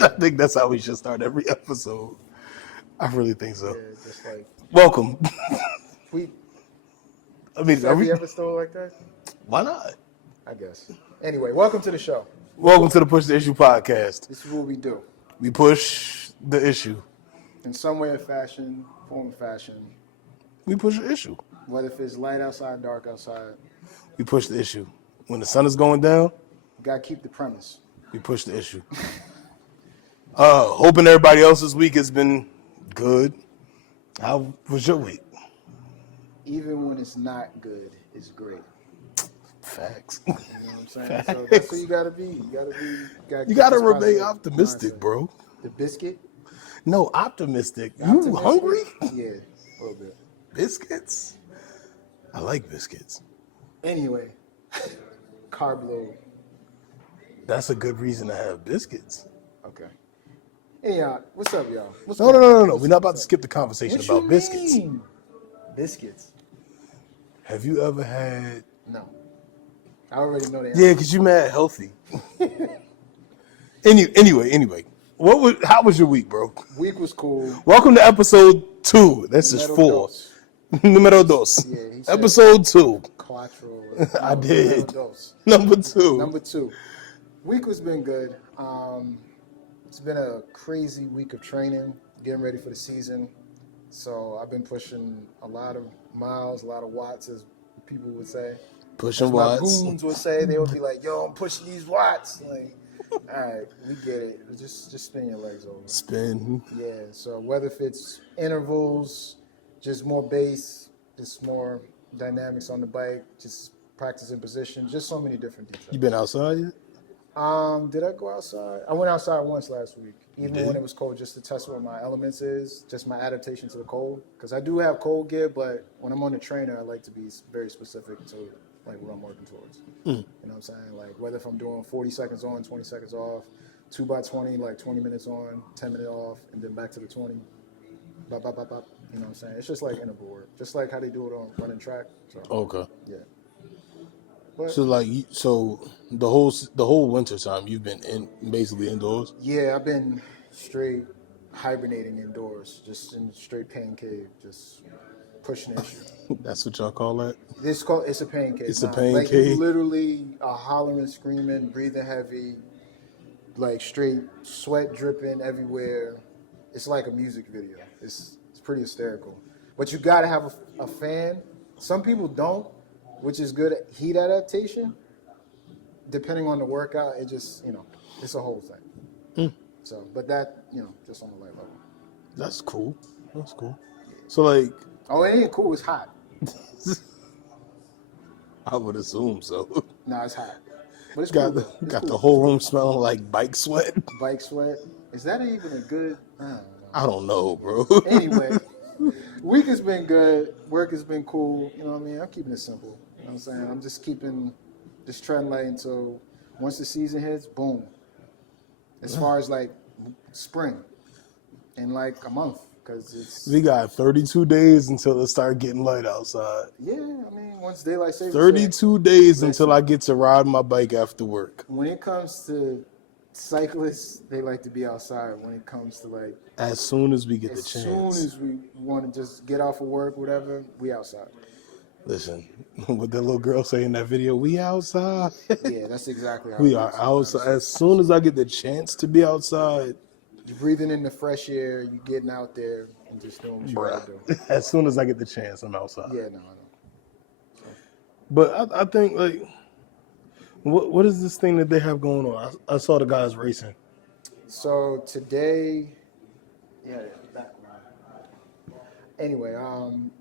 I think that's how we should start every episode. I really think so. Yeah, just like Welcome. we. I mean, Have we ever stole like that? why not? I guess. Anyway, welcome to the show. Welcome to the Push the Issue podcast. This is what we do. We push the issue. In some way or fashion, form of fashion, We push the issue. whether if it's light outside, dark outside, We push the issue. When the sun is going down, you gotta keep the premise. we push the issue. Hoping everybody else's week has been good. How was your week? Even when it's not good, it's great. Facts. You know what I'm saying? So that's what you gotta be. You gotta remain optimistic, bro. The biscuit? No, optimistic. You Optimistic? hungry? Yeah, a little bit. Biscuits? I like biscuits. Anyway, carb load. That's a good reason to have biscuits. Okay. Hey, y'all. What's up, y'all? What's No. going on? We're not about to skip the conversation What about you biscuits. mean? Biscuits? Have you ever had... No. I already know that. Yeah, because you mad healthy. Anyway. How was your week, bro? Week was cool. Welcome to episode 2. This is Número 4. dos. Numero dos. Yeah, he said Episode 2. Cuatro. I did. Número dos. Number 2. Number 2. Week has been good. It's been a crazy week of training, getting ready for the season. So I've been pushing a lot of miles, a lot of watts, as people would say. Pushing My watts. goons would say, they would be like, "Yo, I'm pushing these watts." Like, all right, we get it. Just spin your legs over. Spin. Yeah. So whether if it's intervals, just more bass, just more dynamics on the bike, just practicing position, just so many different details. You been outside yet? Did I go outside? I went outside once last week, even did? when it was cold, just to test what my elements is, just my adaptation to the cold. Because I do have cold gear, but when I'm on the trainer, I like to be very specific to like what I'm working towards. You know what I'm saying? Like whether if I'm doing 40 seconds on, 20 seconds off, 2x20, like 20 minutes on, 10 minutes off, and then back to the 20. Bop, bop, bop, bop. You know what I'm saying? It's just like interval work, just like how they do it on running track. So, Okay. yeah. But, So the whole winter time you've been basically indoors. yeah, I've been straight hibernating indoors, just in straight pain cave, just pushing the issue. That's what y'all call that. It's a pain cave. It's a pain like cave? You literally are hollering, screaming, breathing heavy, like straight sweat dripping everywhere. It's like a music video. It's pretty hysterical. But you gotta have a fan. Some people don't, which is good at heat adaptation. Depending on the workout, it just, it's a whole thing. So, but that, just on the light level. That's cool. So like, Oh, it ain't cool. It's hot. I would assume so. No, it's hot. But it's Got cool. the got the whole room smelling like bike sweat. Bike sweat. Is that even a good? I don't know, bro. Anyway, week has been good. Work has been cool. You know what I mean? I'm keeping it simple. You know what I'm saying? I'm just keeping this trend line until once the season hits, boom. As far as like spring, in like a month, because it's We got 32 days until it start getting light outside. yeah. I mean, once daylight savings. 32 days until I get to ride my bike after work. When it comes to cyclists, they like to be outside. When it comes to like As soon as we get the as soon chance. as we want to just get off of work, whatever, we outside. Listen, what that little girl say in that video, we outside. Yeah, that's exactly how We it are is. outside. As soon as I get the chance to be outside, You're breathing in the fresh air. You're getting out there and just doing what you gotta do. bruh, as soon as I get the chance, I'm outside. Yeah, no, I know. But I think, like, what is this thing that they have going on? I saw the guys racing. So today, yeah, that one. Anyway,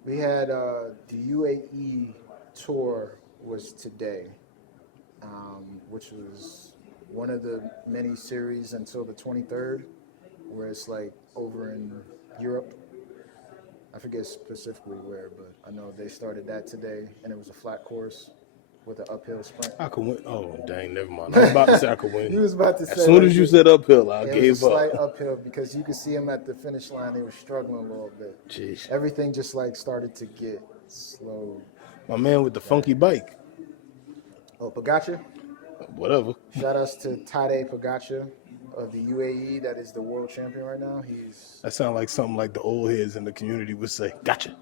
we had the UAE tour was today, which was one of the many series until the 23rd, where it's like over in Europe. I forget specifically where, but I know they started that today, and it was a flat course with an uphill sprint. I could win. Oh, dang, never mind. I was about to say I could win. You was about to say, As soon as you said uphill, I it gave was a slight up. uphill because you could see them at the finish line. They were struggling a little bit. Jeez. Everything just like started to get slow. My man with the funky bike. Oh, Pogacar. Whatever. Shout outs to Tadej Pogacar of the UAE that is the world champion right now. He's That sounds like something like the old heads in the community would say. Gotcha.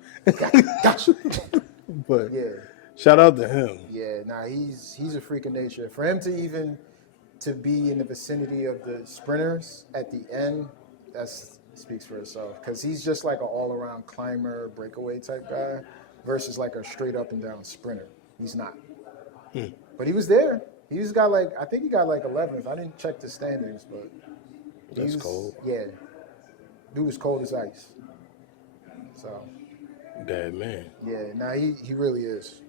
gotcha. But Yeah, shout out to him. yeah. Nah, he's a freak of nature. For him to even to be in the vicinity of the sprinters at the end, that's speaks for itself. Because he's just like an all-around climber, breakaway type guy, versus like a straight up and down sprinter. He's not. But he was there. He's got like I think he got like 11th. I didn't check the standings, but That's cold. Yeah, dude was cold as ice. So Bad man. yeah, now he really is.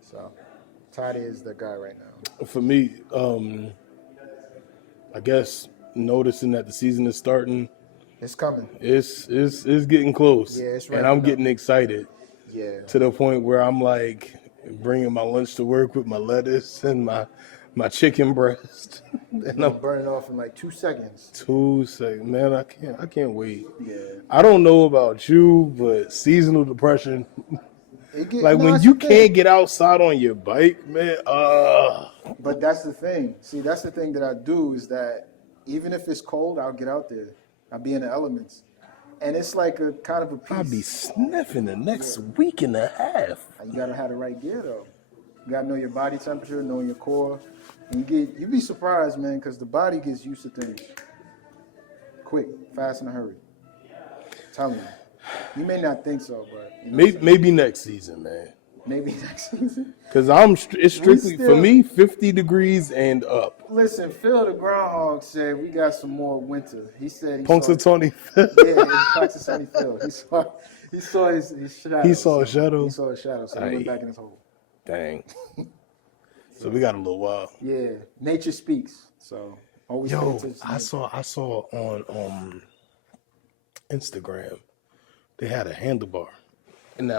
So Tade is the guy right now. For me, I guess noticing that the season is starting, It's coming. it's getting close. Yeah, it's and ramping I'm up. getting excited Yeah. to the point where I'm like bringing my lunch to work with my lettuce and my chicken breast. And I'm I'm burning off in like 2 seconds. 2 seconds, man. I can't wait. Yeah. I don't know about you, but seasonal depression, like when that's you the thing. can't get outside on your bike, man. But that's the thing. See, that's the thing that I do is that even if it's cold, I'll get out there. I'll be in the elements. And it's like a kind of a piece. I'll be sniffing the next week and a half. You gotta have the right gear though. You gotta know your body temperature, know your core. And you'd be surprised, man, because the body gets used to things quick, fast, in a hurry. I'm telling you. You may not think so, but you know Maybe next season, man. maybe next season. Because it's strictly, for me, 50 degrees and up. Listen, Phil the Groundhog said we got some more winter. He said Punxsutawney. Yeah, Punxsutawney Phil. He saw his shadow. He saw a shadow? He saw a shadow, so he went back in his hole. Dang. So we got a little while. Yeah, nature speaks. So always pay Yo, attention to I nature. saw on Instagram they had a handlebar. And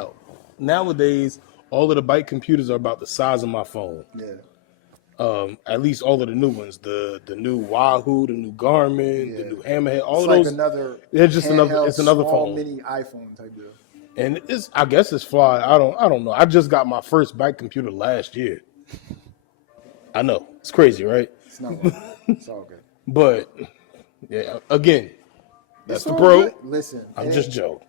nowadays all of the bike computers are about the size of my phone. Yeah. At least all of the new ones, the new Wahoo, the new Garmin, the new Hammerhead, all It's of like those. another They're just another. handheld, It's another small phone, mini iPhone type deal. and I guess it's fly. I don't know. I just got my first bike computer last year. I know it's crazy, right? It's not wrong. It's all good. But yeah, again, that's It's the all pro. good. Listen, I'm just Joe.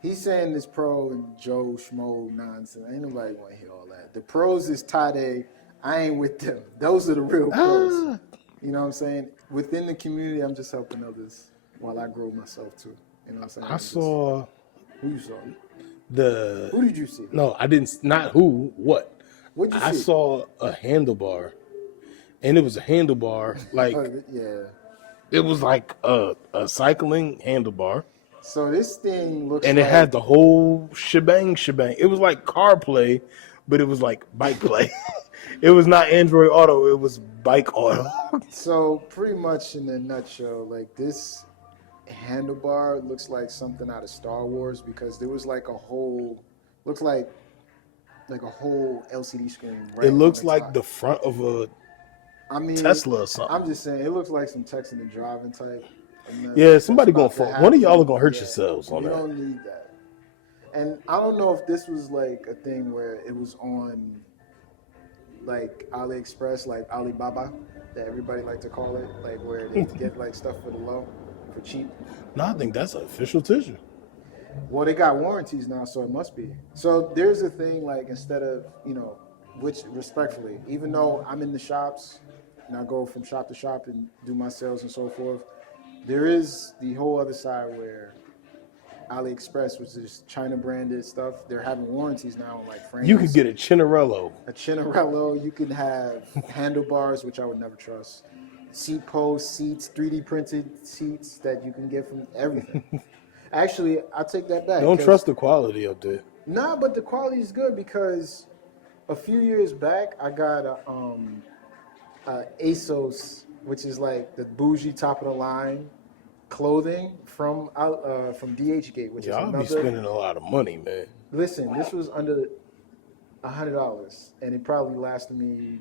He's saying this pro and Joe Schmo nonsense. Ain't nobody want to hear all that. The pros is Tade. I ain't with them. Those are the real pros. You know what I'm saying? Within the community, I'm just helping others while I grow myself too. You know what I'm saying? I saw Who you saw? the. Who did you see? No, I didn't. Not who. What? What'd you I see? saw a handlebar, and it was a handlebar like Yeah. it was like a cycling handlebar. So this thing looks And like... it had the whole shebang. It was like CarPlay, but it was like bike play. It was not Android Auto, it was bike auto. So pretty much in a nutshell, like this handlebar looks like something out of Star Wars because there was like a whole, looks like a whole LCD screen. Right It looks on like top. the front of a I mean, Tesla or something. I'm just saying, it looks like some texting and driving type. And Yeah, somebody that's gonna about fall. One of y'all happen. are gonna hurt Yeah, yourselves on you that. don't need that. And I don't know if this was like a thing where it was on like AliExpress, like Alibaba, that everybody like to call it, like where they get like stuff for the low, for cheap. No, I think that's an official tissue. Well, they got warranties now, so it must be. So there's a thing like instead of, which respectfully, even though I'm in the shops and I go from shop to shop and do my sales and so forth, there is the whole other side where AliExpress, which is China branded stuff, they're having warranties now on like frames. You could get a Chinarello. A Chinarello, you can have handlebars, which I would never trust. Seat posts, seats, 3D printed seats that you can get from everything. Actually, I'll take that back. Don't trust the quality up there. Nah, but the quality is good because a few years back I got a ASOS, which is like the bougie top of the line clothing from DHgate, which Y'all is be another. spending a lot of money, man. Listen, this was under $100, and it probably lasted me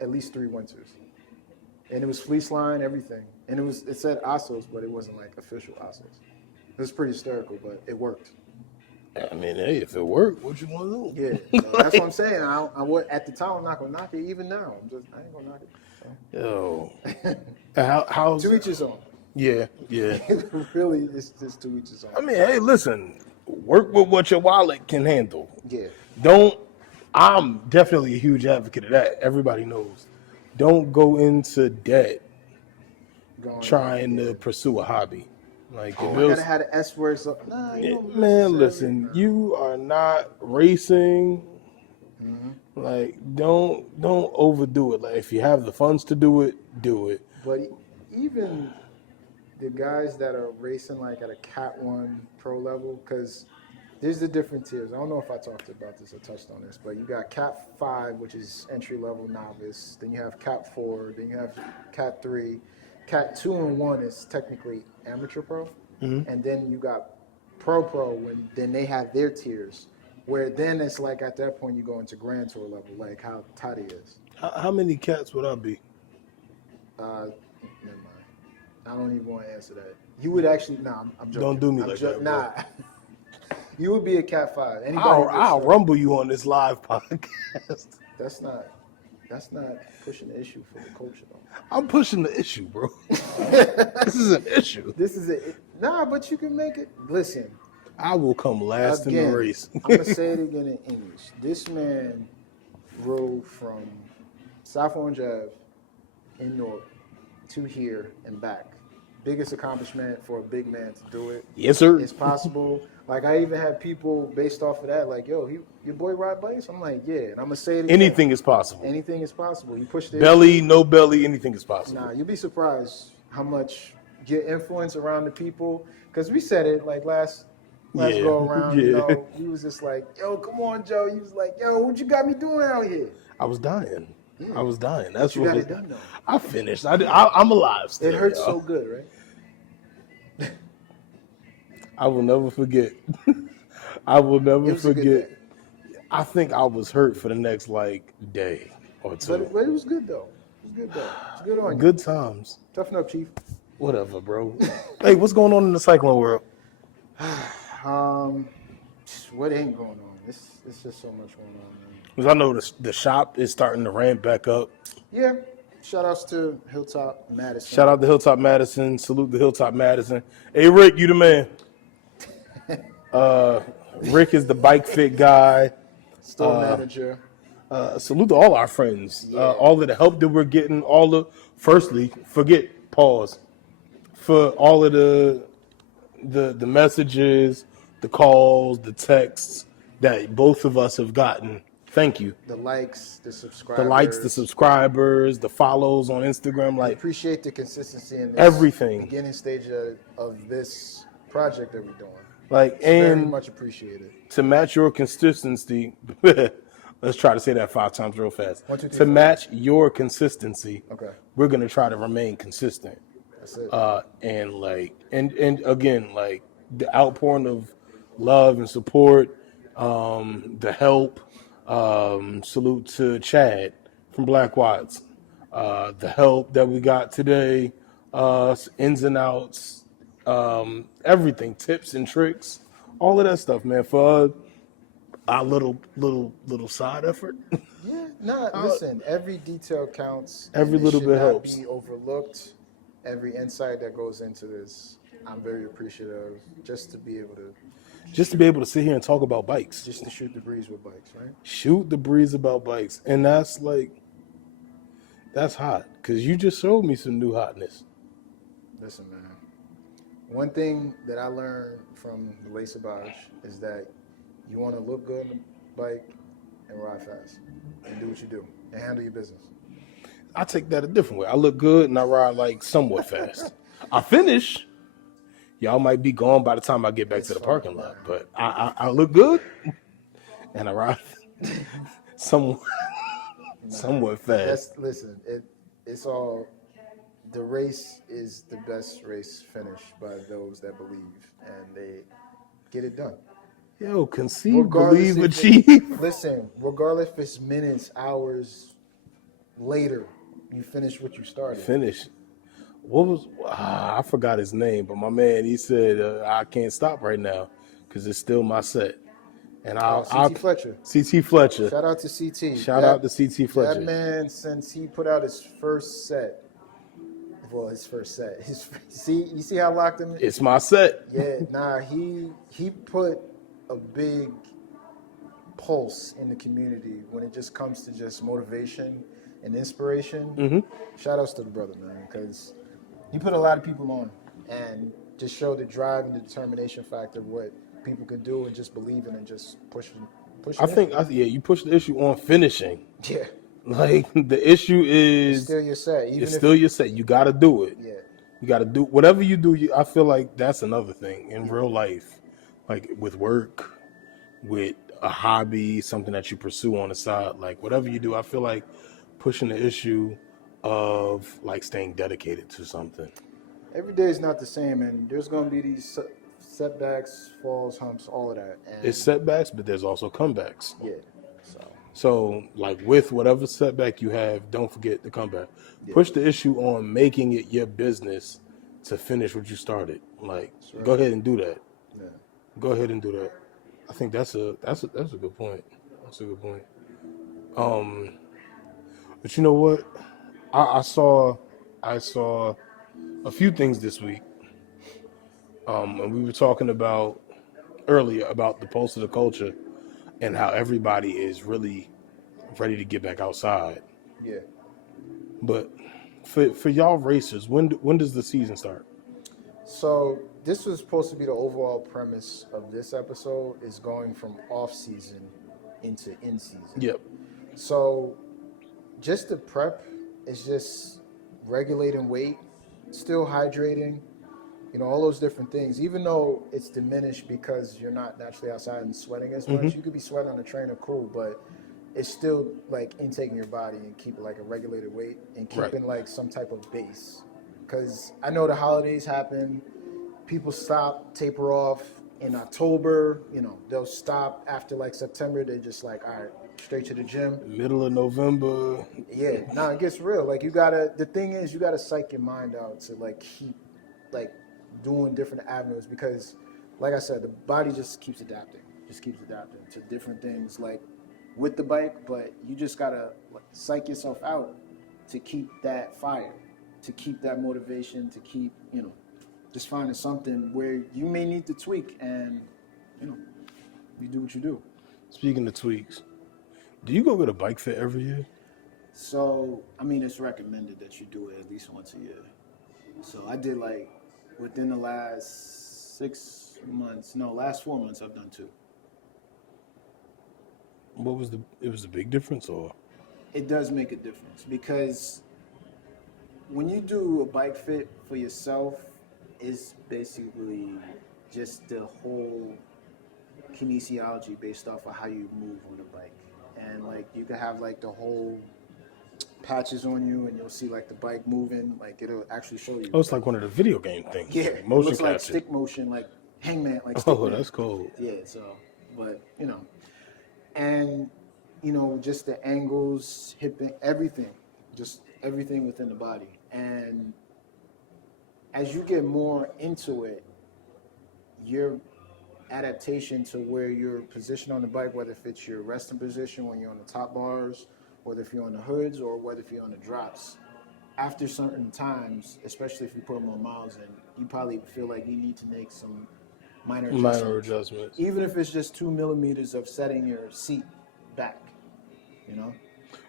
at least 3 winters. And it was fleece line, everything, and it said ASOS, but it wasn't like official ASOS. It was pretty hysterical, but it worked. I mean, hey, if it worked, what you want to do? Yeah, so that's what I'm saying. I would at the time I'm not gonna knock it. Even now, I ain't gonna knock it. So. Yo, How's To each his own. yeah, yeah. Really, it's just to each his I own. mean, hey, listen, work with what your wallet can handle. Yeah. Don't. I'm definitely a huge advocate of that. Everybody knows. Don't go into debt Going. trying Yeah. to pursue a hobby. Like if Oh, it I gotta was, have the S words. Nah, you don't man, necessarily. listen, Nah. you are not racing. Hmm. Like, don't overdo it. Like, if you have the funds to do it, do it. But even the guys that are racing like at a Cat 1 pro level, because there's the different tiers. I don't know if I talked about this or touched on this, but you got Cat 5, which is entry level novice. Then you have Cat 4. Then you have Cat 3. Cat 2 and 1 is technically amateur pro. And then you got pro when then they have their tiers. Where then it's like at that point you go into Grand Tour level, like how Toddy is. How many cats would I be? Never mind. I don't even want to answer that. You would actually, I'm joking. Don't do me I'm like that, bro. Nah. You would be a Cat 5. Anybody I'll that's, rumble you on this live podcast. that's not pushing the issue for the culture though. I'm pushing the issue, bro. This is an issue. This is it. Nah, but you can make it. Listen, I will come last in again, the race. I'm gonna say it again in English. This man rode from South Orange Ave in Newark to here and back. Biggest accomplishment for a big man to do it. Yes, sir. It's possible. Like I even had people based off of that, like, yo, your boy ride bikes? I'm like, yeah. And I'm gonna say it again. Anything is possible. Anything is possible. You push the Belly, no belly, anything is possible. Nah, you'll be surprised how much your influence around the people. Because we said it like last Yeah, go around. yeah. You know, we was just like, yo, come on, Joe. You was like, yo, what you got me doing out here? I was dying. Yeah. I was dying. That's You what got it, it done though. I finished. I'm alive still. It hurts y'all. so good, right? I will never forget. I will never It was a good forget. day. I think I was hurt for the next like day or two. But it was good though. It was good though. It's good on you. Good times. Toughen up, Chief. Whatever, bro. Hey, what's going on in the cycling world? What ain't going on? It's just so much going on, man. Because I know the shop is starting to ramp back up. Yeah. Shout outs to Hilltop Madison. Shout out to Hilltop Madison. Salute to Hilltop Madison. Hey, Rick, you the man. Rick is the bike fit guy. Store manager. Salute to all our friends. Yeah. All of the help that we're getting. Firstly, pause. For all of the messages, the calls, the texts that both of us have gotten. Thank you. The likes, the subscribers. The likes, the subscribers, the follows on Instagram. I Like, appreciate the consistency in this everything. beginning stage of this project that we're doing. like, It's very and much appreciated. to match your consistency, let's try to say that 5 times real fast. 1, 2, 3, To 4. match your consistency, Okay. we're gonna try to remain consistent. That's it. And again, like the outpouring of love and support, the help. Salute to Chad from Black Watts. The help that we got today, ins and outs, everything, tips and tricks, all of that stuff, man. For our little side effort. Yeah, listen, every detail counts. Every and it little should bit not helps. be overlooked. Every insight that goes into this, I'm very appreciative just to be able to sit here and talk about bikes. just to shoot the breeze with bikes, right? Shoot the breeze about bikes. And that's hot. Because you just showed me some new hotness. Listen, man. One thing that I learned from the Lace Sabage is that you want to look good on the bike and ride fast and do what you do and handle your business. I take that a different way. I look good and I ride like somewhat fast. I finish. Y'all might be gone by the time I get back to the parking lot, but I look good and I ride somewhat fast. Listen, it's all. The race is the best race finished by those that believe and they get it done. Yo, conceive, Regardless believe, if it- achieve. Listen, regardless if it's minutes, hours later, you finish what you started. Finish. What was I forgot his name, but my man, he said I can't stop right now because it's still my set. And CT Fletcher. CT Fletcher. Shout out to CT. Shout out to CT Fletcher. That man, since he put out his first set, if Well, his first set. You see how locked him? It's my set. Yeah, nah. He put a big pulse in the community when it just comes to just motivation and inspiration. Shout outs to the brother, man, because he put a lot of people on and just showed the drive and the determination factor of what people could do and just believing and just pushing. I think, yeah, you push the issue on finishing. Yeah. Like, the issue It's is, still your set. Even it's if, still your set. You got to do it. yeah. You got to do whatever you do. I feel like that's another thing in real life, like with work, with a hobby, something that you pursue on the side, like whatever you do. I feel like pushing the issue of like staying dedicated to something. Every day is not the same, and there's going to be these setbacks, falls, humps, all of that. And It's setbacks, but there's also comebacks. yeah, So, like with whatever setback you have, don't forget the comeback. Yeah. Push the issue on making it your business to finish what you started. Like, That's right. go ahead and do that. Yeah. Go ahead and do that. I think that's a good point. That's a good point. But you know what? I saw a few things this week. And we were talking about earlier about the pulse of the culture and how everybody is really ready to get back outside. Yeah. But for y'all racers, when does the season start? So this was supposed to be the overall premise of this episode, is going from off season into in season. Yep. So just the prep is just regulating weight, still hydrating, all those different things. Even though it's diminished because you're not naturally outside and sweating as much, you could be sweating on the trainer, cool, but it's still like intaking your body and keep like a regulated weight and keeping like some type of base. Because I know the holidays happen, people stop, taper off in October, they'll stop after like September. They're just like, all right, straight to the gym. Middle of November. Yeah, no, it gets real. Like the thing is, you gotta psych your mind out to like keep like doing different avenues, because like I said, the body just keeps adapting to different things like with the bike, but you just gotta psych yourself out to keep that fire, to keep that motivation, to keep, just finding something where you may need to tweak, and, you do what you do. Speaking of tweaks, do you go get a bike fit every year? So, it's recommended that you do it at least once a year. So I did like, within the last 4 months, I've done 2. It was a big difference, or? It does make a difference, because when you do a bike fit for yourself, it's basically just the whole kinesiology based off of how you move on the bike. And like you can have like the whole patches on you, and you'll see like the bike moving, like it'll actually show you. Oh, it's like one of the video game things. Yeah, like motion it looks capture. like stick motion, like hangman, like stick Oh, man. that's cool. Yeah, so, but and just the angles, hipping, everything, just everything within the body. And as you get more into it, your adaptation to where you're positioned on the bike, whether if it's your resting position when you're on the top bars, whether if you're on the hoods, or whether if you're on the drops, after certain times, especially if you put more miles in, you probably feel like you need to make some minor adjustments. Even if it's just 2 millimeters of setting your seat back,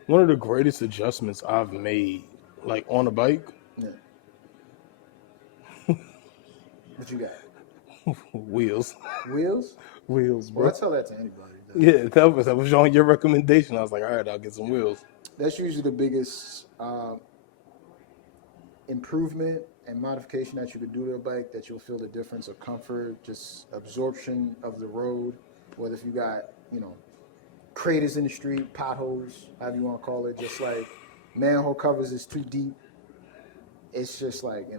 One of the greatest adjustments I've made, like on a bike. Yeah. What you got? Wheels. Wheels? Wheels, bro. Well, I tell that to anybody. Yeah, that was on your recommendation. I was like, all right, I'll get some wheels. That's usually the biggest improvement and modification that you could do to a bike, that you'll feel the difference of comfort, just absorption of the road, whether if you got, craters in the street, potholes, however you want to call it, just like manhole covers is too deep. It's just like,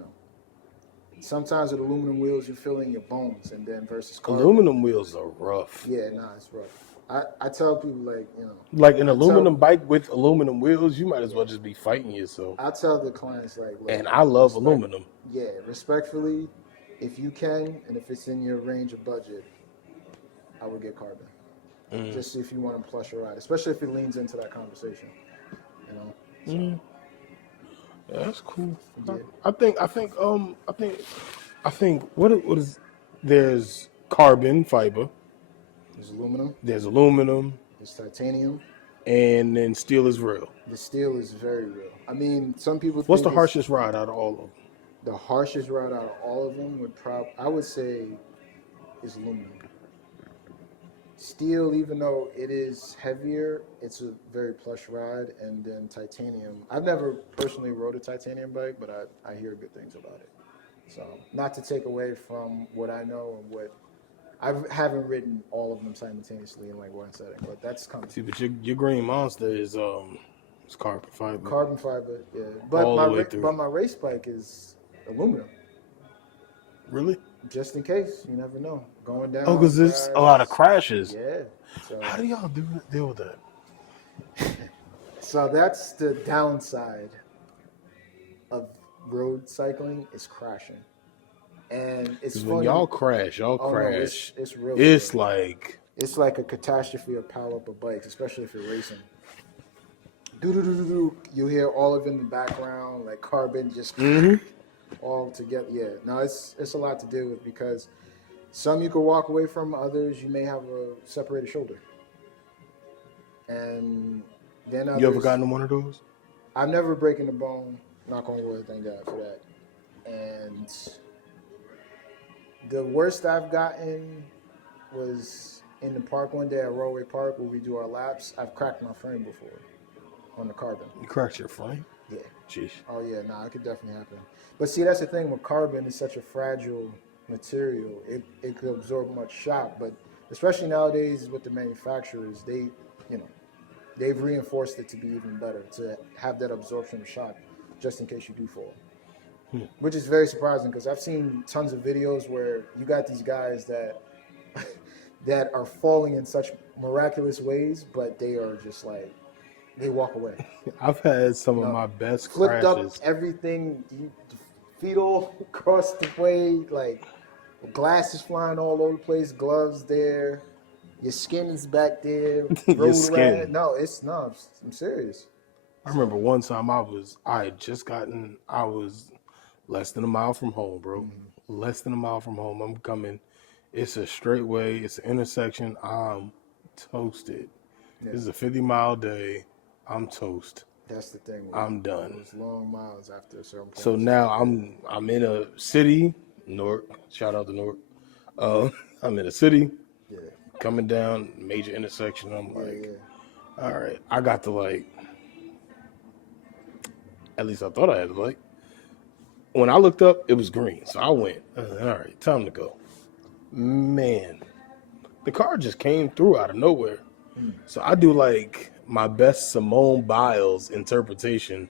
sometimes with aluminum wheels, you feel in your bones, and then versus carbon. Aluminum wheels are rough. Yeah, it's rough. I tell people, like, like an aluminum bike with aluminum wheels, you might as well just be fighting yourself. I tell the clients, like and I love aluminum. Yeah, respectfully, if you can, and if it's in your range of budget, I would get carbon. Just if you want to plush your ride, especially if it leans into that conversation, So. Yeah, that's cool. Yeah, I think what is there's carbon fiber, there's aluminum, there's aluminum, there's titanium. and then steel is real. The steel is very real. I mean, some people What's the think it's harshest ride out of all of them? the harshest rod out of all of them. I would say is aluminum. Steel, even though it is heavier, it's a very plush ride. And then titanium. I've never personally rode a titanium bike, but I hear good things about it. So, not to take away from what I know and what I haven't ridden all of them simultaneously in like one setting, but that's coming. See, but your green monster is it's carbon fiber Carbon fiber, yeah. But all the way through. my race bike is aluminum, Really? just in case. You never know. Going down. Oh, because there's a lot of crashes. Yeah. So, How do y'all deal with that? so that's the downside of road cycling is crashing, and it's When funny. y'all crash, Oh, no, it's really it's good. like It's like a catastrophe of pile up of bikes, especially if you're racing. Do do do do do. You hear all of it in the background, like carbon just all together. Yeah, no, it's a lot to deal with because some you can walk away from, others you may have a separated shoulder, and then others. you ever gotten in one of those? I've never broken a bone. Knock on wood, thank God for that. And the worst I've gotten was in the park one day at Roadway Park where we do our laps. I've cracked my frame before on the carbon. You cracked your frame? Yeah. Jeez. Oh yeah, no, it could definitely happen. But see, that's the thing with carbon; it's such a fragile material. It could absorb much shock, but especially nowadays with the manufacturers, they've reinforced it to be even better to have that absorption of shock, just in case you do fall. Which is very surprising because I've seen tons of videos where you got these guys that that are falling in such miraculous ways, but they are just like they walk away. I've had some of my best Flipped crashes. up everything, feet all across the way, like glasses flying all over the place, gloves there, your skin is back there. Your skin. Rat. No, I'm serious. I remember one time I was less than a mile from home, bro. Less than a mile from home. I'm coming. It's a straight way. It's an intersection. I'm toasted. Yeah. This is a 50-mile day. I'm toast. That's the thing. I'm done. Those long miles after a certain point. So now I'm in a city, Newark. Shout out to Newark. I'm in a city, yeah, coming down major intersection. I'm like, yeah. all right, I got to like. At least I thought I had to like. When I looked up, it was green, so I went. All right, time to go. Man, the car just came through out of nowhere. So I do like my best Simone Biles interpretation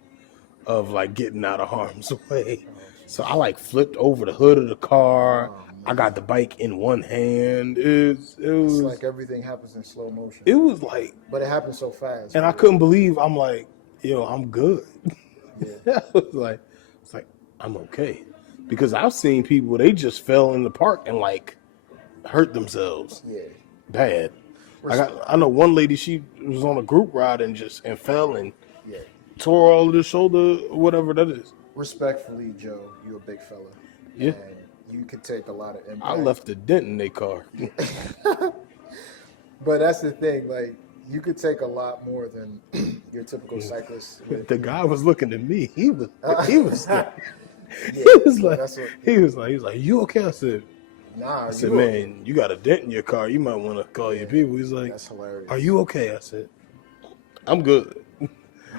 of like getting out of harm's way. So I like flipped over the hood of the car. I got the bike in one hand. It's like everything happens in slow motion. It was like, but it happens so fast. And I couldn't believe. I'm like, yo, I'm good. Yeah. It's like I'm okay, because I've seen people, they just fell in the park and like hurt themselves. Yeah. Bad. I know one lady, she was on a group ride and fell and tore all of the shoulder, whatever that is. Respectfully, Joe, you're a big fella. Yeah. And you could take a lot of impact. I left a dent in their car. But that's the thing, like, you could take a lot more than your typical cyclist. The guy was looking at me. He was like, he was like, you okay? I said, nah. I said, man, you got a dent in your car. You might want to call your people. He's like, that's hilarious. Are you okay? I said, I'm good.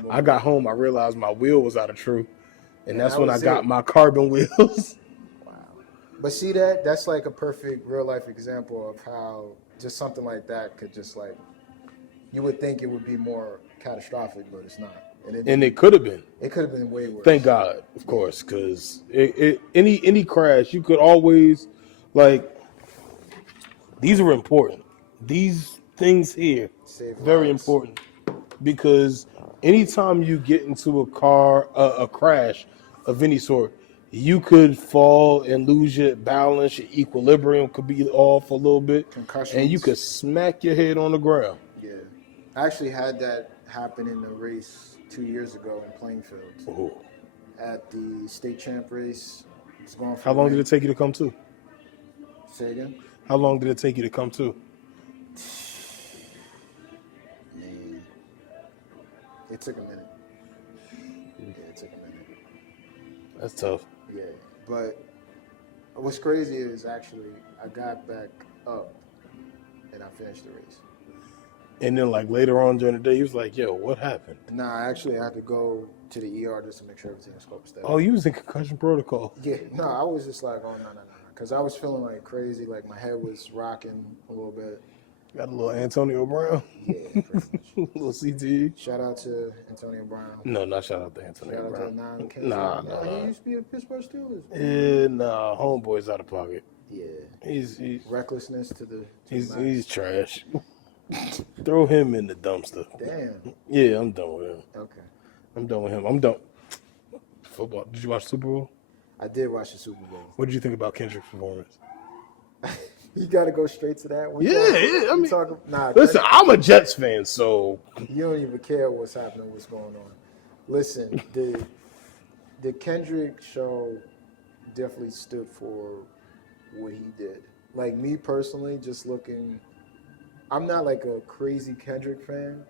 I got home. I realized my wheel was out of true. And that's when I got my carbon wheels. Wow. But see that's like a perfect real life example of how just something like that could just like, you would think it would be more catastrophic, but it's not. And it could have been. It could have been way worse. Thank God, of course, because any crash, you could always, like, these are important. These things here, very important, because anytime you get into a crash of any sort, you could fall and lose your balance. Your equilibrium could be off a little bit, concussions, and you could smack your head on the ground. Yeah, I actually had that happen in a race 2 years ago in Plainfield. Oh. at the state champ race. It's going for How the long did win. it take you to come to? Say again? How long did it take you to come to? Man, it took a minute. Yeah, it took a minute. That's tough. Yeah, but what's crazy is actually I got back up and I finished the race. And then like later on during the day, he was like, "Yo, what happened?" Nah, actually I had to go to the ER just to make sure everything was copacetic. Oh, you was in concussion protocol. Yeah, no, I was just like, oh no, because I was feeling like crazy, like my head was rocking a little bit. Got a little Antonio Brown. Yeah, pretty much. Little CTE. Shout out to Antonio Brown. No, not shout out to Antonio Shout out Brown. to non-Kansas. Nah. He used to be a Pittsburgh Steelers. Yeah, nah, homeboy's out of pocket. Yeah, He's recklessness to the. he's trash. Throw him in the dumpster. Damn. Yeah, I'm done with him. Okay. I'm done with him. I'm done. Football. Did you watch Super Bowl? I did watch the Super Bowl. What did you think about Kendrick's performance? You got to go straight to that. I mean, nah. listen, I'm a Jets fan, so You don't even care what's happening, what's going on. Listen, the Kendrick show definitely stood for what he did. Like me personally, just looking, I'm not like a crazy Kendrick fan,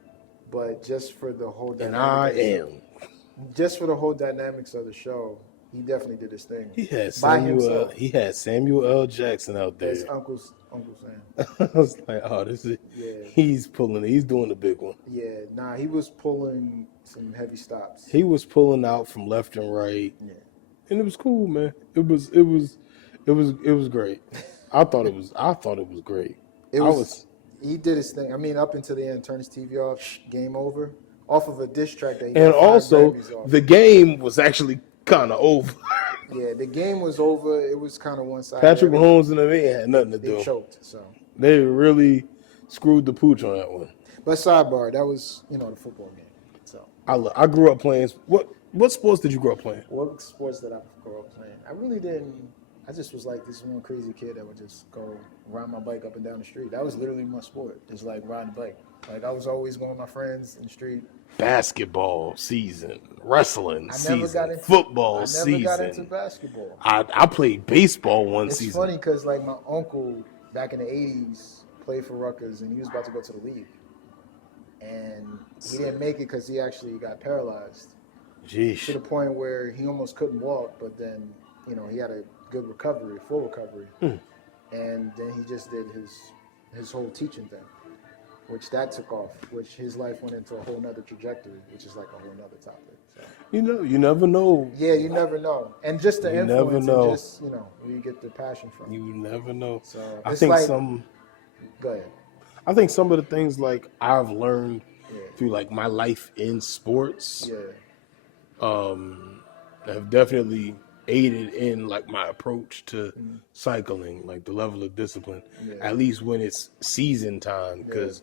but just for the whole and I am. Just for the whole dynamics of the show, he definitely did his thing. He had by Samuel. himself. He had Samuel L. Jackson out there. His Uncle Sam. I was like, oh, this is. Yeah. He's pulling. He's doing the big one. Yeah, nah, he was pulling some heavy stops. He was pulling out from left and right. Yeah. And it was cool, man. It was great. I thought it was great. He did his thing. I mean, up until the end, turned his TV off, game over, off of a diss track that he And got 5 also, Grammys off. the game was actually kind of over. Yeah, the game was over. It was kind of one-sided. Patrick Mahomes and them had nothing to They do. choked, so. They really screwed the pooch on that one. But sidebar, that was, the football game. So. I grew up playing. What sports did you grow up playing? What sports did I grow up playing? I really didn't. I just was like this one crazy kid that would just go ride my bike up and down the street. That was literally my sport, just like riding a bike. Like I was always going with my friends in the street. Basketball season, wrestling season, I football never season. got into basketball. I played baseball one It's season. funny because like my uncle back in the '80s played for Rutgers and he was about to go to the league, and he didn't make it because he actually got paralyzed to the Jeez. point where he almost couldn't walk. But then he had a good recovery, full recovery, and then he just did his whole teaching thing, which that took off, which his life went into a whole nother trajectory, which is like a whole nother topic. So. You never know. Yeah, you never know, and just the You influence, never know. and just where you get the passion from. You never know. So I it's think like, Go ahead. I think some of the things like I've learned Yeah. through like my life in sports Yeah. have definitely aided in like my approach to cycling, like the level of discipline, Yeah. at least when it's season time. Because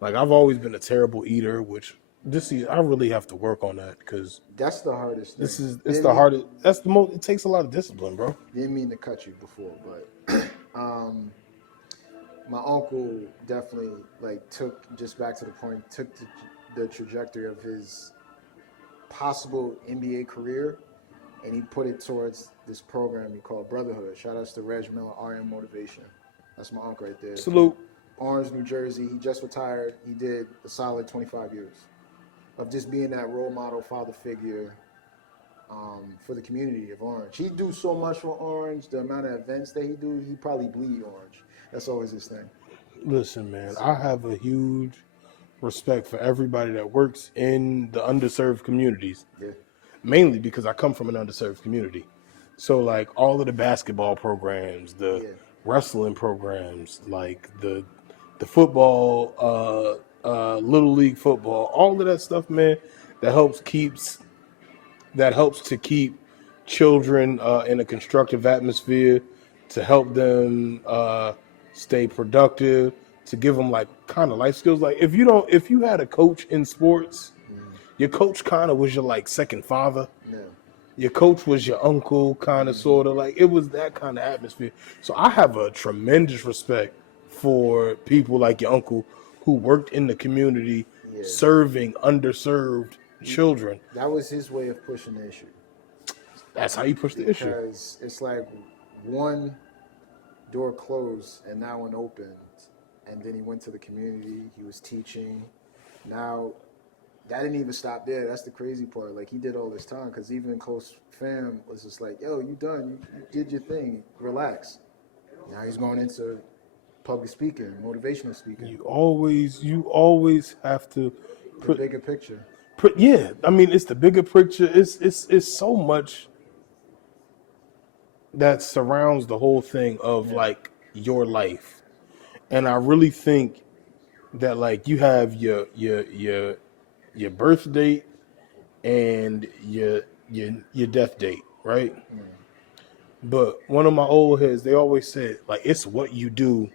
like I've always been a terrible eater, which this season I really have to work on that because That's the hardest thing. it's the hardest. That's the most. It takes a lot of discipline, bro. Didn't mean to cut you before, but my uncle definitely took the trajectory of his possible NBA career, and he put it towards this program he called Brotherhood. Shout outs to Reg Miller, RM Motivation. That's my uncle right there. Salute. Orange, New Jersey. He just retired. He did a solid 25 years of just being that role model, father figure for the community of Orange. He do so much for Orange. The amount of events that he do, he probably bleed Orange. That's always his thing. Listen, man, I have a huge respect for everybody that works in the underserved communities. Yeah. Mainly because I come from an underserved community. So like all of the basketball programs, the wrestling programs, like the football, little league football, all of that stuff, man, that helps to keep children in a constructive atmosphere, to help them stay productive, to give them like kind of life skills. Like if you had a coach in sports, your coach kind of was your like second father. Yeah. Your coach was your uncle, kind of, sort of. Like it was that kind of atmosphere. So I have a tremendous respect for people like your uncle who worked in the community, serving underserved children. That was his way of pushing the issue. That's how you push the issue. because it's like one door closed and now one opened, and then he went to the community. He was teaching. Now that didn't even stop there. That's the crazy part. Like he did all this time because even close fam was just like, "Yo, you done? You did your thing. Relax." Now he's going into public speaking, motivational speaking, You always have to the bigger picture. yeah. I mean, it's the bigger picture. It's so much that surrounds the whole thing of like your life, and I really think that like you have your birth date and your death date, right? But one of my old heads, they always said like it's what you do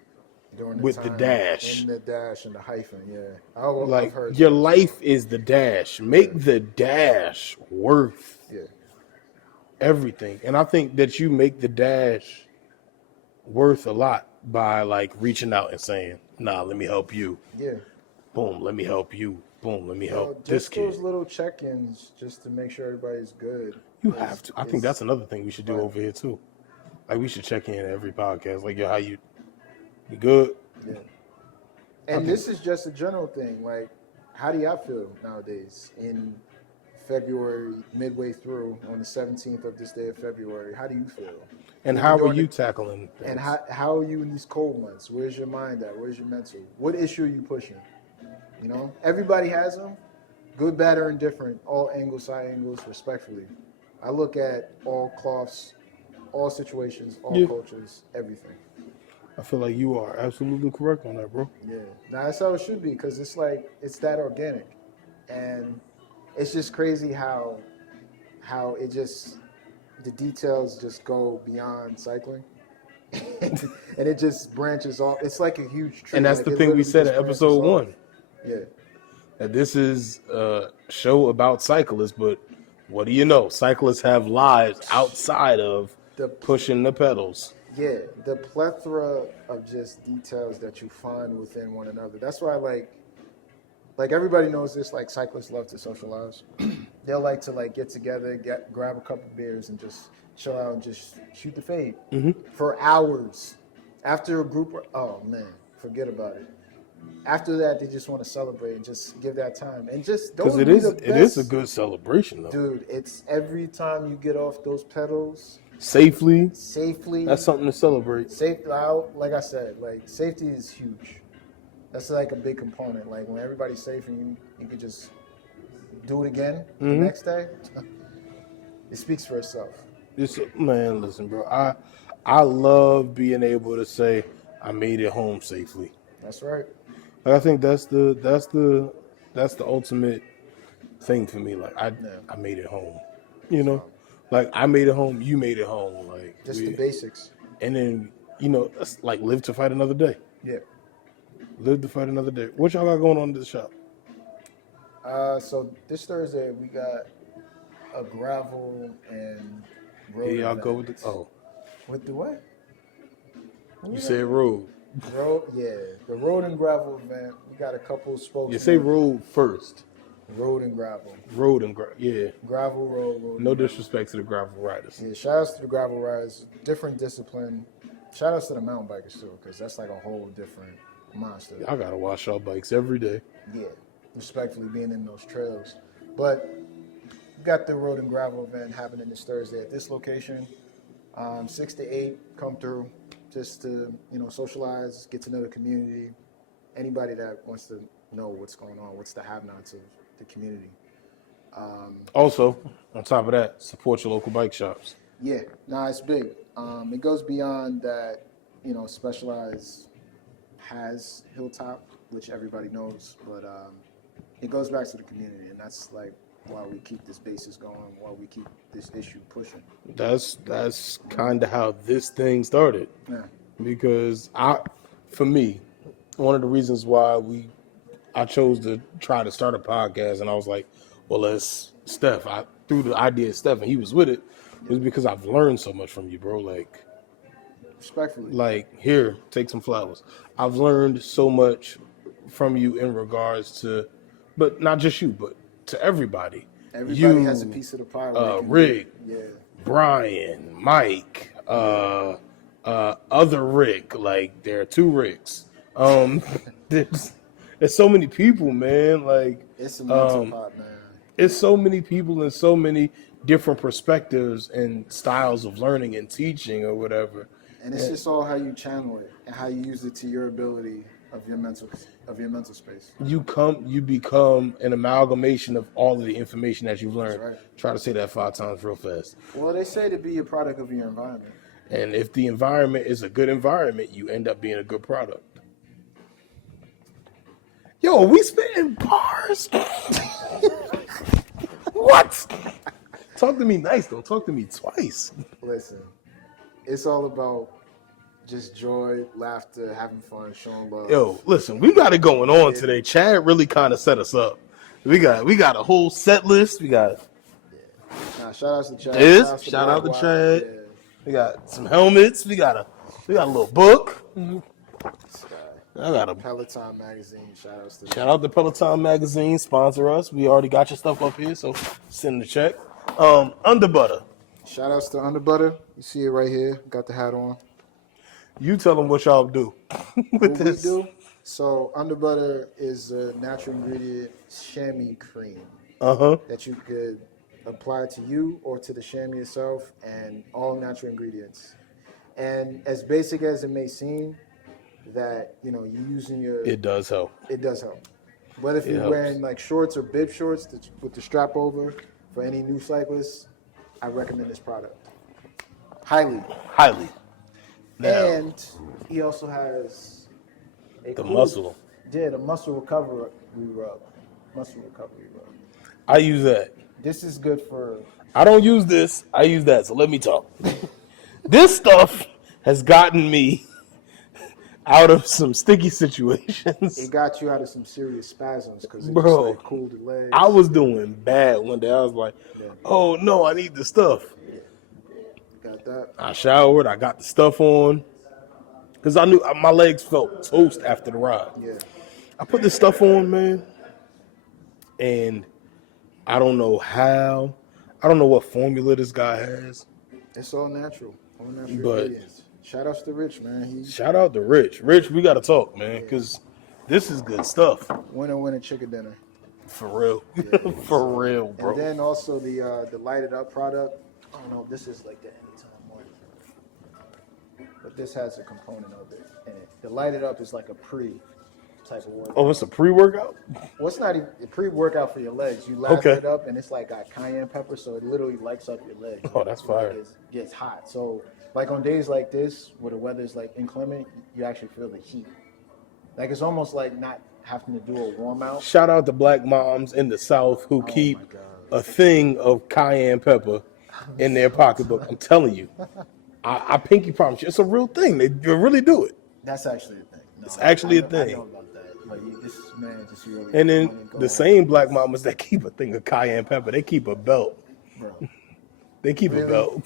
During the with the time dash. in the dash and the hyphen, yeah. I've Like heard your that as life well. is the dash. Make the dash worth Yeah, everything. And I think that you make the dash worth a lot by like reaching out and saying, "Nah, let me help you." yeah. Boom, let me help you. Boom, let me You know, help this just kid. those little check-ins, just to make sure everybody's good. You have to. I think that's another thing we should do vital. over here too. Like we should check in every podcast. Like, yo, how you good? Yeah. And this is just a general thing. Like, how do y'all feel nowadays in February, midway through, on the 17th of this day of February? How do you feel? And Even how are during you the, tackling things? and how are you in these cold months? Where's your mind at? Where's your mental? What issue are you pushing? You know, everybody has them, good, bad, or indifferent, all angles, side angles, respectfully. I look at all cloths, all situations, all Yeah. cultures, everything. I feel like you are absolutely correct on that, bro. Yeah, now that's how it should be because it's like it's that organic, and it's just crazy how it just the details just go beyond cycling, and it just branches off. It's like a huge tree. And that's Like the it thing we literally said just in branches episode off. 1. Yeah, That this is a show about cyclists, but what do you know? Cyclists have lives outside of the pushing the pedals. yeah, the plethora of just details that you find within one another. That's why like everybody knows this. Like cyclists love to socialize. They'll like to like get together, grab a couple beers, and just chill out and just shoot the fade for hours. After a group, oh man, forget about it. After that, they just want to celebrate and just give that time. And just Because those be the it is a best. good celebration, though. Dude, it's every time you get off those pedals Safely, safely. that's something to celebrate. Safe, like I said, like safety is huge. That's like a big component. Like when everybody's safe and you can just do it again the next day, it speaks for itself. Man, listen, bro. I love being able to say I made it home safely. That's right. Like, I think that's the ultimate thing for me. Like I made it home. You know, like I made it home. You made it home. Like Just the basics. and then let's, like live to fight another day. Yeah. Live to fight another day. What y'all got going on in the shop? So this Thursday we got a gravel and road Here y'all event. go with the With the what? You said road. Road, yeah, the road and gravel event. We got a couple spokesmen. You say road first. Road and gravel. Road and yeah. Gravel road. No disrespect to the gravel riders. Yeah, shout outs to the gravel riders. Different discipline. Shout outs to the mountain bikers too, because that's like a whole different monster. I gotta wash our bikes every day. Yeah, respectfully being in those trails. But we got the road and gravel event happening this Thursday at this location. 6 to 8, come through just to, socialize, get to know the community. Anybody that wants to know what's going on, what's the have-nots of the community. Also, on top of that, support your local bike shops. Yeah, it's big. It goes beyond that, Specialized has Hilltop, which everybody knows, but it goes back to the community, and that's like why we keep this basis going, why we keep this issue pushing. That's kind of how this thing started. Yeah. Because for me, one of the reasons why I chose to try to start a podcast, and I was like, well, I threw the idea at Steph, and he was with it, was because I've learned so much from you, bro. Like, respectfully. Like, here, take some flowers. I've learned so much from you in regards to, but not just you, but to everybody. Everybody has a piece of the pie. Rig, Brian, Mike, other Rick. Like there are two Ricks. Um, there's there's so many people, man. Like It's a melting um, pot, man. it's so many people and so many different perspectives and styles of learning and teaching or whatever. And it's just all how you channel it and how you use it to your ability of your mental space. You become an amalgamation of all of the information that you've That's learned. right. Try to say that 5 times real fast. Well, they say to be a product of your environment. And if the environment is a good environment, you end up being a good product. Yo, we spitting bars. What? Talk to me nice, don't talk to me twice. Listen, it's all about just joy, laughter, having fun, showing love. Yo, listen, we got it going on today. Chad really kind of set us up. We got a whole set list. We got Nah, shout outs to Chad. shout out to Black Chad. Wire. We got some helmets. We got a little book. I got a Peloton magazine. Shout outs to shout out to Peloton magazine, sponsor us. We already got your stuff up here, so send the check. Underbutter. Shout outs to Underbutter. You see it right here. Got the hat on. You tell them what y'all do with What this. we do? So Underbutter is a natural ingredient chamois cream that you could apply to you or to the chamois itself, and all natural ingredients. And as basic as it may seem, that you're using your It does help. it does help. But if you're helps. wearing like shorts or bib shorts with the strap over for any new cyclists, I recommend this product highly. Now, And he also has the muscle. Yeah, the muscle recovery rub. Muscle recovery rub. I use that. This is good for. I don't use this. I use that. So let me talk. This stuff has gotten me out of some sticky situations. It got you out of some serious spasms because it Bro, just like cooled the legs. I was doing bad one day. I was like, oh no, I need the stuff. Got that. I showered. I got the stuff on. Because I knew my legs felt toast after the ride. Yeah. I put this stuff on, man. And I don't know how. I don't know what formula this guy has. It's all natural. All natural But- ingredients. Shout outs to Rich, man. Shout out to Rich. Rich, we got to talk, man. Because this is good stuff. Winner chicken dinner. For real. For real, bro. And then also the lighted up product. I don't know if this is like the anytime one, but this has a component of it in it. The lighted up is like a type of workout. Oh, it's a pre-workout? Well, it's not even a pre-workout for your legs. You light it up, and it's like got cayenne pepper, so it literally lights up your legs. Oh, that's fire. It gets hot. So, like on days like this, where the weather's like inclement, you actually feel the heat. Like it's almost like not having to do a warm out. Shout out to black moms in the South who keep a thing of cayenne pepper in their pocketbook. I'm telling you. I pinky promise you. It's a real thing. They really do it. That's actually a thing. No, It's actually a I thing. know about that. Like this man just really. And then the same black mamas that keep a thing of cayenne pepper, they keep a belt. Bro. They keep a Really? belt.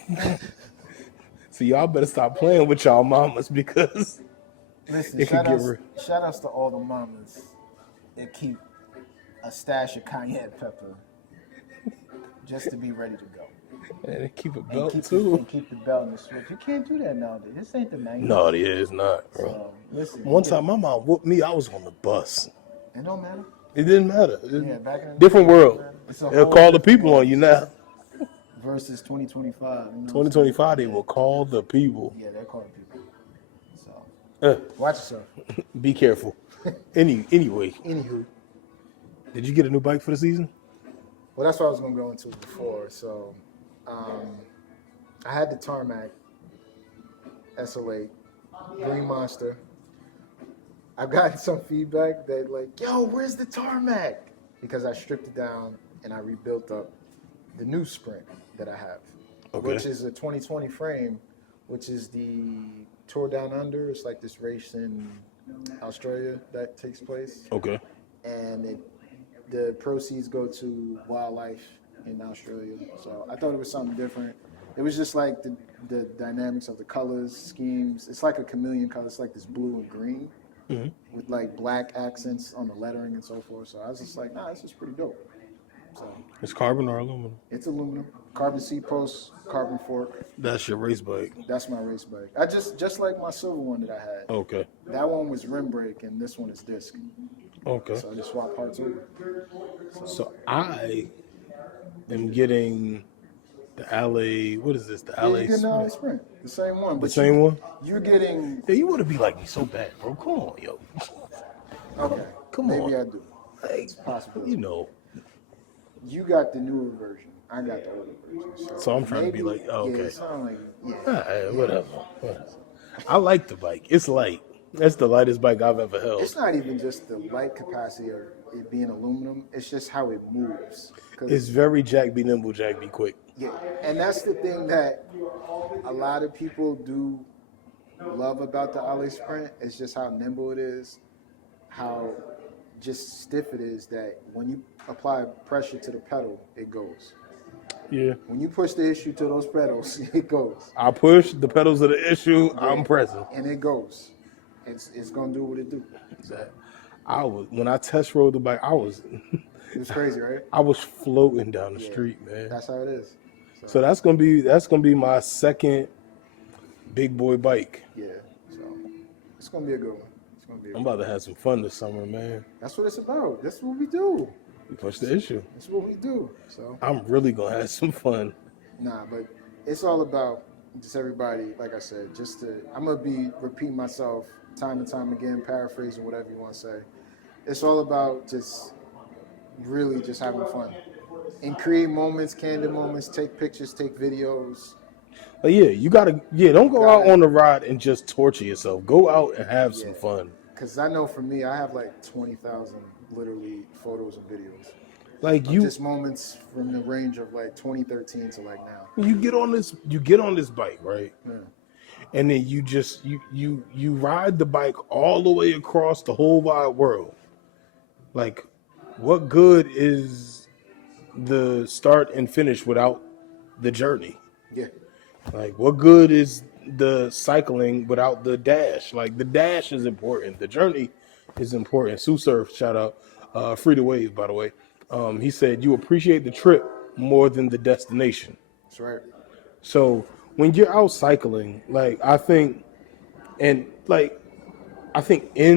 So y'all better stop playing with y'all mamas because Listen, it could get shout outs to all the mamas that keep a stash of cayenne pepper just to be ready to go. and they keep a And belt keep, too. and keep the belt in the switch. You can't do that nowadays. This ain't the 90s. No, it is not, bro. So, listen. One time my mom whooped me. I was on the bus. It don't matter. It didn't matter. Yeah, back in the Different day, world. man. It's a They'll whole call the different people world. on you now. Versus 2025. You know 2025, they will call the people. Yeah, they're calling people. So, Uh, watch yourself. be careful. Anyway, Anywho. did you get a new bike for the season? Well, that's what I was going to go into before. So, I had the Tarmac SO8 Green Monster. I've gotten some feedback that like, yo, where's the Tarmac? Because I stripped it down and I rebuilt up the new Sprint that I have, which is a 2020 frame, which is the Tour Down Under. It's like this race in Australia that takes place. Okay. And the proceeds go to wildlife in Australia. So I thought it was something different. It was just like the dynamics of the colors, schemes. It's like a chameleon color. It's like this blue and green with like black accents on the lettering and so forth. So I was just like, nah, this is pretty dope. So It's carbon or aluminum? it's aluminum, carbon seat post, carbon fork. That's your race bike. That's my race bike. I just like my silver one that I had. Okay. That one was rim brake, and this one is disc. Okay. So I just swap parts over. So I am getting the LA. What is this? The Yeah, LA you're getting the LA Sprint. Sprint, the same one. The But same one? You're getting Yeah, you want to be like me so bad, bro. Come on, yo. okay. Come Maybe on. I do. Like, It's possible. you know. You got the newer version. I got the older version. So I'm trying to be maybe- like, oh, Yeah, okay. it sound like Whatever. I like the bike. It's light. That's the lightest bike I've ever held. It's not even just the light capacity or it being aluminum. It's just how it moves. 'Cause- It's very Jack be nimble, Jack be quick. yeah, and that's the thing that a lot of people do love about the LA Sprint. It's just how nimble it is, how just stiff it is. That when you apply pressure to the pedal, it goes. Yeah. When you push the issue to those pedals, it goes. I push the pedals of the issue. I'm pressing. And it goes. It's gonna do what it do. So, When I test rode the bike, it was crazy, right? I was floating down the street, man. That's how it is. So that's gonna be my second big boy bike. Yeah. So it's gonna be a good one. It's gonna be. I'm about to have some fun this summer, man. That's what it's about. That's what we do. We push the issue. That's what we do. So I'm really gonna have some fun. nah, but it's all about just everybody. Like I said, I'm gonna be repeating myself time and time again, paraphrasing whatever you want to say. It's all about just really just having fun and create moments, candid moments, take pictures, take videos. But yeah, don't go out on the ride and just torture yourself. Go out and have some fun. Because I know for me, I have like 20,000 literally photos and videos. Like Just moments from the range of like 2013 to like now. you get on this bike, right? Yeah. And then you ride the bike all the way across the whole wide world. Like, what good is the start and finish without the journey? Yeah. Like, what good is the cycling without the dash? Like, the dash is important. The journey is important. Sue Surf, shout out. Free to Wave, by the way. He said, you appreciate the trip more than the destination. That's right. So when you're out cycling, I think in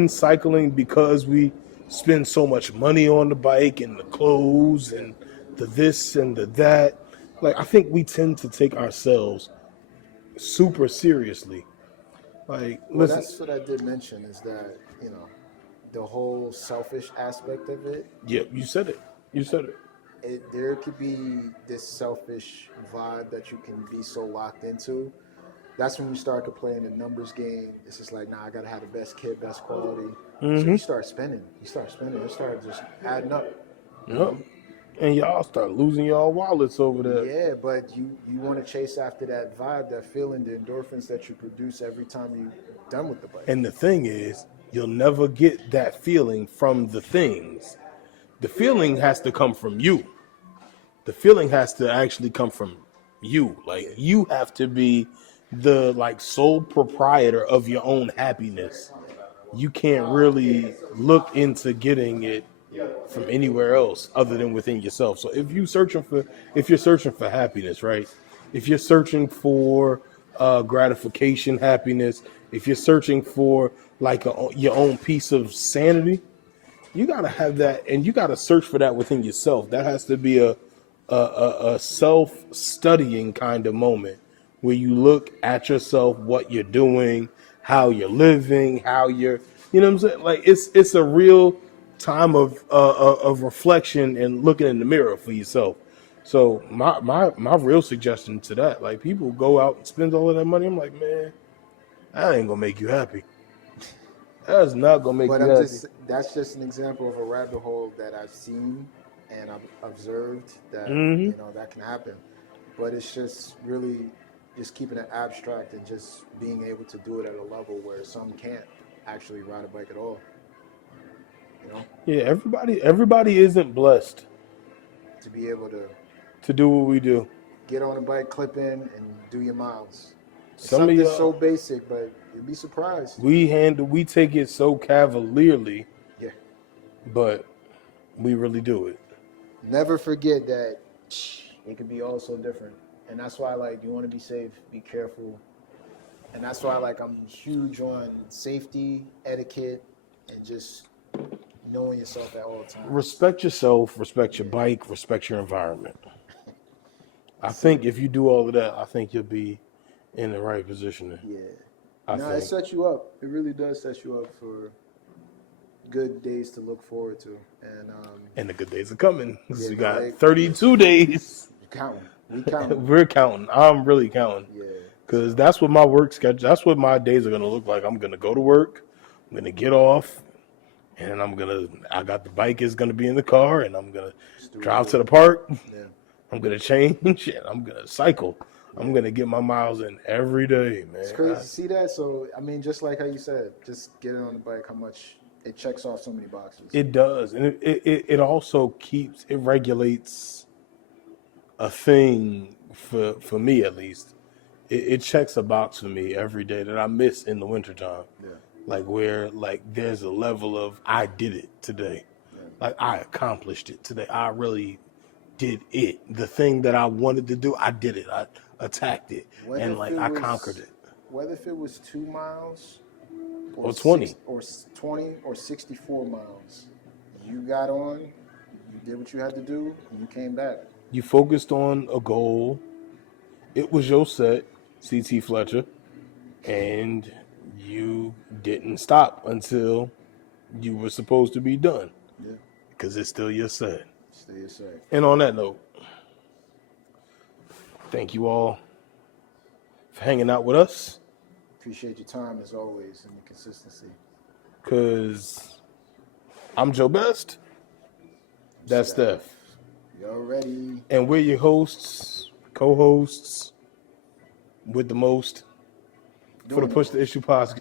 cycling, because we spend so much money on the bike and the clothes and the this and the that, I think we tend to take ourselves super seriously. Well, Listen, that's what I did mention is that, the whole selfish aspect of it, yeah, you said it. there could be this selfish vibe that you can be so locked into. That's when you start to play in the numbers game. It's just like, nah, I gotta have the best kit, best quality. So you start spending. It started just adding up. Yep. And y'all start losing y'all wallets over there. Yeah, but you want to chase after that vibe, that feeling, the endorphins that you produce every time you're done with the bike. And the thing is, you'll never get that feeling from the things. The feeling has to come from you. The feeling has to actually come from you. You have to be the sole proprietor of your own happiness. You can't really look into getting it from anywhere else other than within yourself. So if you're searching for happiness, right? If you're searching for gratification, happiness, if you're searching for your own piece of sanity, you gotta have that, and you gotta search for that within yourself. That has to be a self-studying kind of moment where you look at yourself, what you're doing, how you're living, how you're, you know what I'm saying? It's a real time of reflection and looking in the mirror for yourself. So my real suggestion to that, people go out and spend all of that money. I'm like, man, that ain't gonna make you happy. That's not gonna make you happy. That's just an example of a rabbit hole that I've seen and I've observed that that can happen. But it's just really just keeping it abstract and just being able to do it at a level where some can't actually ride a bike at all. Yeah, everybody isn't blessed to be able to do what we do. Get on a bike, clip in, and do your miles. Something so basic, but you'd be surprised. We take it so cavalierly. Yeah. But we really do it. never forget that it could be all so different. And that's why, like, you want to be safe, be careful. And that's why, like, I'm huge on safety, etiquette, and just knowing yourself at all times. Respect yourself, respect your Yeah. bike, respect your environment. I See, think if you do all of that, I think you'll be in the right position. yeah. I No, it think. sets you up. It really does set you up for good days to look forward to. And the good days are coming. Yeah, We no, got 32 days. counting. We counting. We're counting. I'm really counting. Yeah. Because that's what my work schedule, that's what my days are going to look like. I'm going to go to work. I'm going to get off. And I got the bike is going to be in the car. And I'm going to drive to the park. Yeah. I'm going to change. And I'm going to cycle. I'm going to get my miles in every day, man. It's crazy to see that. So, I mean, just like how you said, just get it on the bike, how much it checks off so many boxes. It does. And it also it regulates a thing for me at least. It checks a box for me every day that I miss in the wintertime. Yeah. Like where like there's a level of I did it today. Yeah. Like I accomplished it today. I really did it. The thing that I wanted to do, I did it. I attacked it. And like I conquered it. Whether if it was 2 miles Or 20. or 20 or 64 miles, you got on, you did what you had to do, and you came back. You focused on a goal. It was your set, CT Fletcher, and you didn't stop until you were supposed to be done. Yeah. Because it's still your set. Stay safe. And on that note, thank you all for hanging out with us. Appreciate your time as always and the consistency. Because I'm Joe Best. That's Steph. You already. And we're your hosts, co-hosts, with the most for the Push the Issue podcast.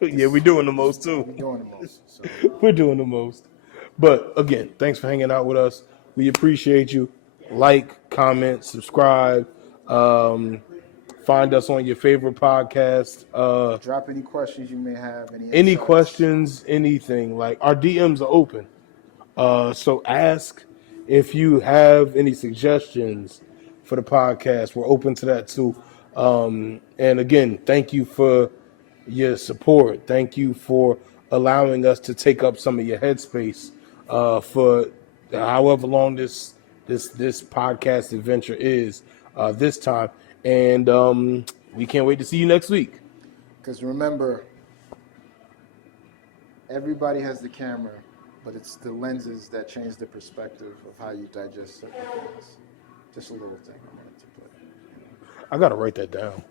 Yeah, Yeah, we're doing the most too. we're doing the most. So. We're doing the most. But again, thanks for hanging out with us. We appreciate you. Like, comment, subscribe. Find us on your favorite podcast. Drop any questions you may have. Any Any insights. questions, anything. Like our DMs are open. So ask if you have any suggestions for the podcast. We're open to that too. And again, thank you for your support. Thank you for allowing us to take up some of your headspace for however long this podcast adventure is this time. And we can't wait to see you next week. Because remember, everybody has the camera, but it's the lenses that change the perspective of how you digest certain things. Just a little thing I wanted to put. I got to write that down.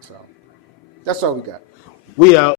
So that's all we got. We out.